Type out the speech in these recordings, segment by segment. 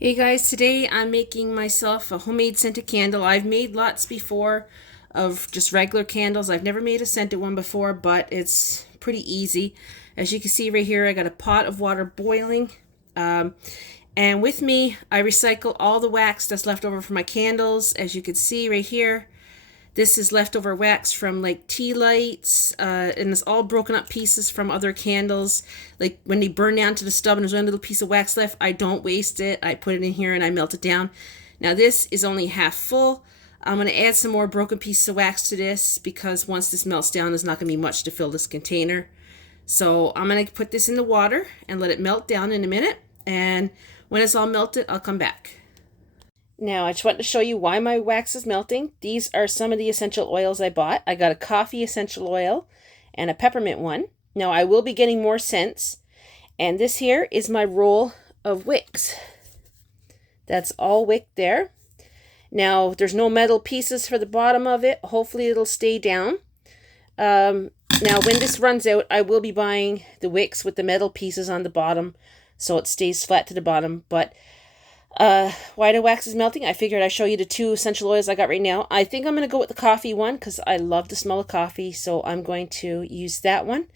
Hey guys, today I'm making myself a homemade scented candle. I've made lots before of just regular candles. I've never made a scented one before, but it's pretty easy. As you can see right here, I got a pot of water boiling. Um, and with me, I recycle all the wax that's left over from my candles. As you can see right here, this is leftover wax from like tea lights, and it's all broken up pieces from other candles. Like when they burn down to the stub and there's one little piece of wax left, I don't waste it. I put it in here and I melt it down. Now this is only half full. I'm going to add some more broken pieces of wax to this because once this melts down, there's not going to be much to fill this container. So I'm going to put this in the water and let it melt down in a minute. And when it's all melted, I'll come back. Now, I just want to show you why my wax is melting. These are some of the essential oils I bought. I got a coffee essential oil and a peppermint one. Now, I will be getting more scents. And this here is my roll of wicks. That's all wick there. Now, there's no metal pieces for the bottom of it. Hopefully, it'll stay down. Now, when this runs out, I will be buying the wicks with the metal pieces on the bottom so it stays flat to the bottom. But why the wax is melting, I figured I'd show you the two essential oils I got right now. I think I'm going to go with the coffee one because I love the smell of coffee, so I'm going to use that one.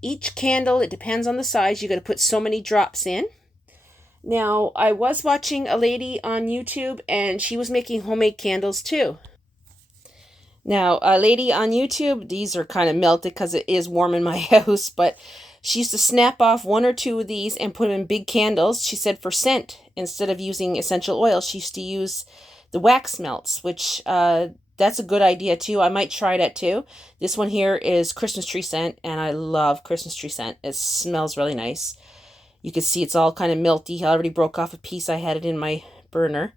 Each candle, it depends on the size. You got to put so many drops in. Now, I was watching a lady on YouTube, and she was making homemade candles too. Now, a lady on YouTube, these are kind of melted because it is warm in my house, but she used to snap off one or two of these and put them in big candles. She said for scent, instead of using essential oil, she used to use the wax melts, which that's a good idea too. I might try that too. This one here is Christmas tree scent, and I love Christmas tree scent. It smells really nice. You can see it's all kind of melty. I already broke off a piece. I had it in my burner.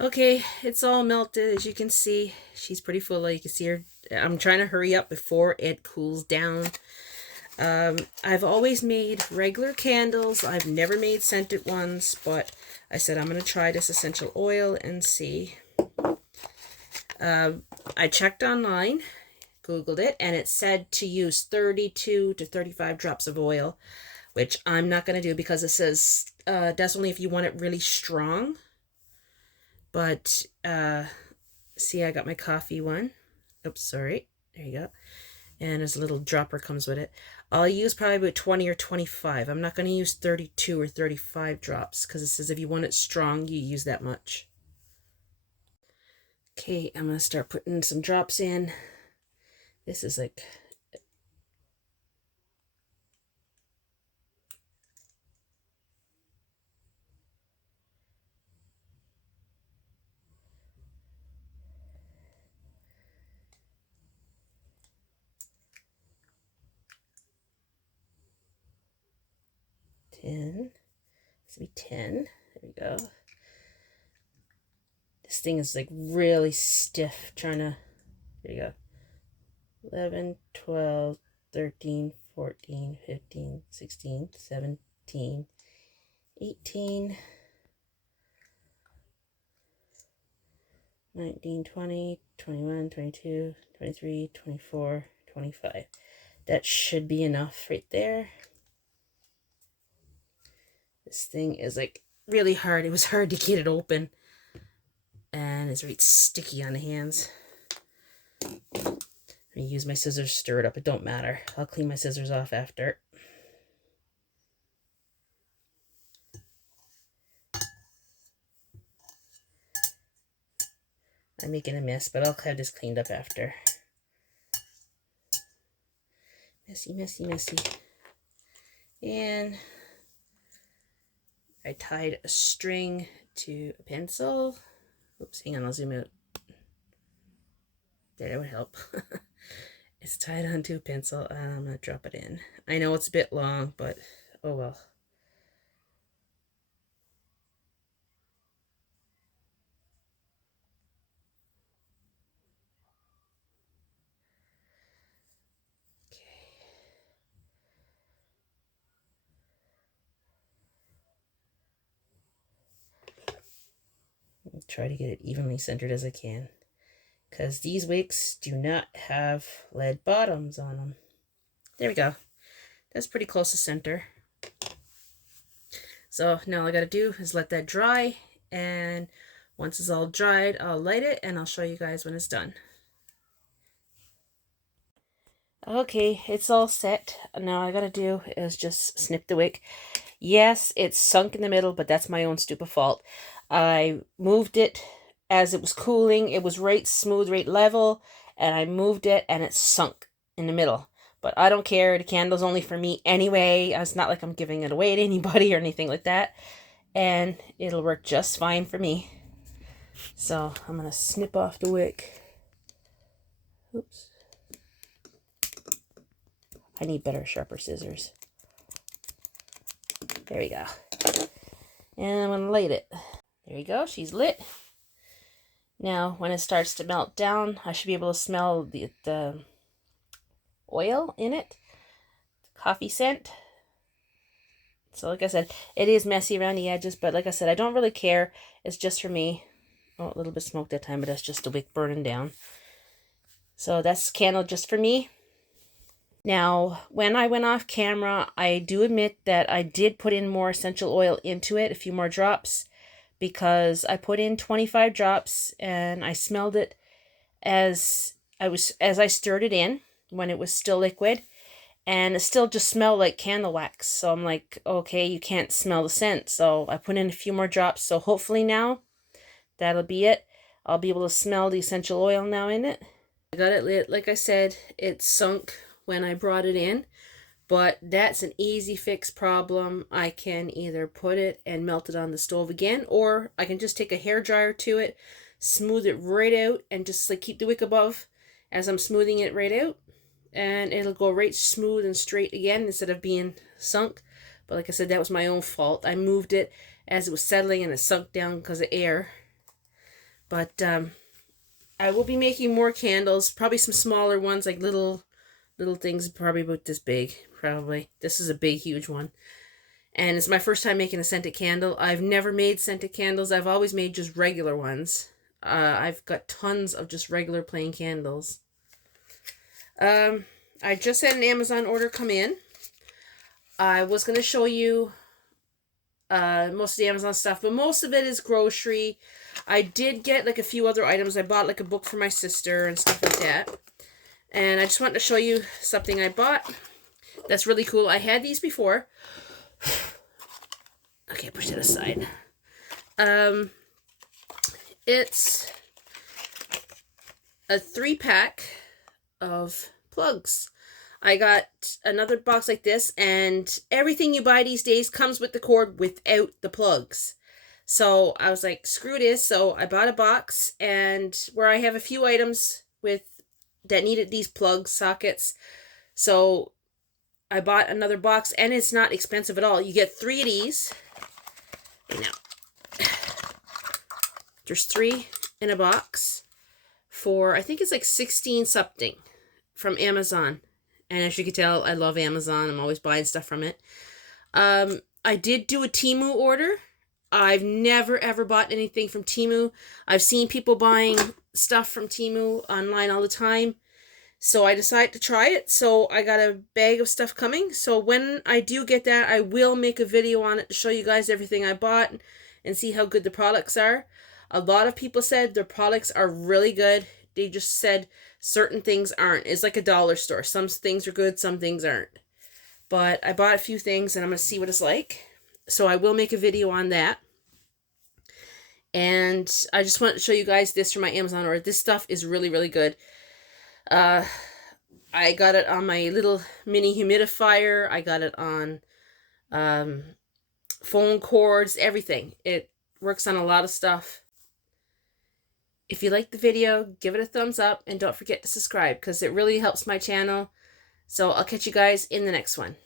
Okay, it's all melted as you can see. She's pretty full. You can see her. I'm trying to hurry up before it cools down. I've always made regular candles. I've never made scented ones, but I said I'm going to try this essential oil and see. I checked online, Googled it, and it said to use 32 to 35 drops of oil, which I'm not going to do because it says that's only if you want it really strong. But see, I got my coffee one. Oops, sorry. There you go. And there's a little dropper comes with it. I'll use probably about 20 or 25. I'm not going to use 32 or 35 drops because it says if you want it strong, you use that much. Okay, I'm going to start putting some drops in. This is like... Ten. This will be 10. There we go. This thing is like really stiff. Trying to... There you go. 11, 12, 13, 14, 15, 16, 17, 18, 19, 20, 21, 22, 23, 24, 25. That should be enough right there. This thing is like really hard. It was hard to get it open. And it's really sticky on the hands. I'm going to use my scissors to stir it up. It don't matter. I'll clean my scissors off after. I'm making a mess, but I'll have this cleaned up after. Messy, messy, messy. And I tied a string to a pencil. Oops, hang on, I'll zoom out. There, that would help. It's tied onto a pencil, and I'm going to drop it in. I know it's a bit long, but oh well. I'll try to get it evenly centered as I can, because these wicks do not have lead bottoms on them. There we go. That's pretty close to center. So now all I gotta do is let that dry, and once it's all dried, I'll light it and I'll show you guys when it's done. Okay, it's all set. Now all I gotta do is just snip the wick. Yes, it's sunk in the middle, but that's my own stupid fault. I moved it as it was cooling. It was right smooth, right level, and I moved it and it sunk in the middle. But I don't care. The candle's only for me anyway. It's not like I'm giving it away to anybody or anything like that. And it'll work just fine for me. So I'm going to snip off the wick. Oops. I need better, sharper scissors. There we go. And I'm going to light it. There you go. She's lit. Now, when it starts to melt down, I should be able to smell the oil in it. Coffee scent. So like I said, it is messy around the edges, but like I said, I don't really care. It's just for me. Oh, a little bit smoked that time, but that's just the wick burning down. So that's candle just for me. Now, when I went off camera, I do admit that I did put in more essential oil into it, a few more drops, because I put in 25 drops and I smelled it as I stirred it in when it was still liquid, and it still just smelled like candle wax. So I'm like, okay, you can't smell the scent. So I put in a few more drops. So hopefully now that'll be it. I'll be able to smell the essential oil now in it. I got it lit. Like I said, it sunk when I brought it in, but that's an easy fix problem. I can either put it and melt it on the stove again, or I can just take a hair dryer to it, smooth it right out, and just like keep the wick above as I'm smoothing it right out, and it'll go right smooth and straight again instead of being sunk. But like I said, that was my own fault. I moved it as it was settling and it sunk down because of air. But I will be making more candles, probably some smaller ones, like little things, probably about this big. Probably this is a big, huge one, and it's my first time making a scented candle. I've never made scented candles. I've always made just regular ones. I've got tons of just regular plain candles. I just had an Amazon order come in. I was going to show you most of the Amazon stuff, but most of it is grocery. I did get like a few other items. I bought like a book for my sister and stuff like that. And I just wanted to show you something I bought that's really cool. I had these before. Okay, push that aside. It's a 3-pack of plugs. I got another box like this, and everything you buy these days comes with the cord without the plugs. So I was like, screw this. So I bought a box, and where I have a few items that needed these plug sockets. So I bought another box, and it's not expensive at all. You get 3 of these. Now, there's 3 in a box for, I think it's like 16 something from Amazon. And as you can tell, I love Amazon. I'm always buying stuff from it. I did do a Temu order. I've never ever bought anything from Temu. I've seen people buying stuff from Temu online all the time. So I decided to try it. So I got a bag of stuff coming. So when I do get that, I will make a video on it to show you guys everything I bought and see how good the products are. A lot of people said their products are really good. They just said certain things aren't. It's like a dollar store. Some things are good, some things aren't. But I bought a few things and I'm going to see what it's like. So I will make a video on that. And I just wanted to show you guys this from my Amazon order. This stuff is really, really good. I got it on my little mini humidifier. I got it on phone cords, everything. It works on a lot of stuff. If you like the video, give it a thumbs up and don't forget to subscribe because it really helps my channel. So I'll catch you guys in the next one.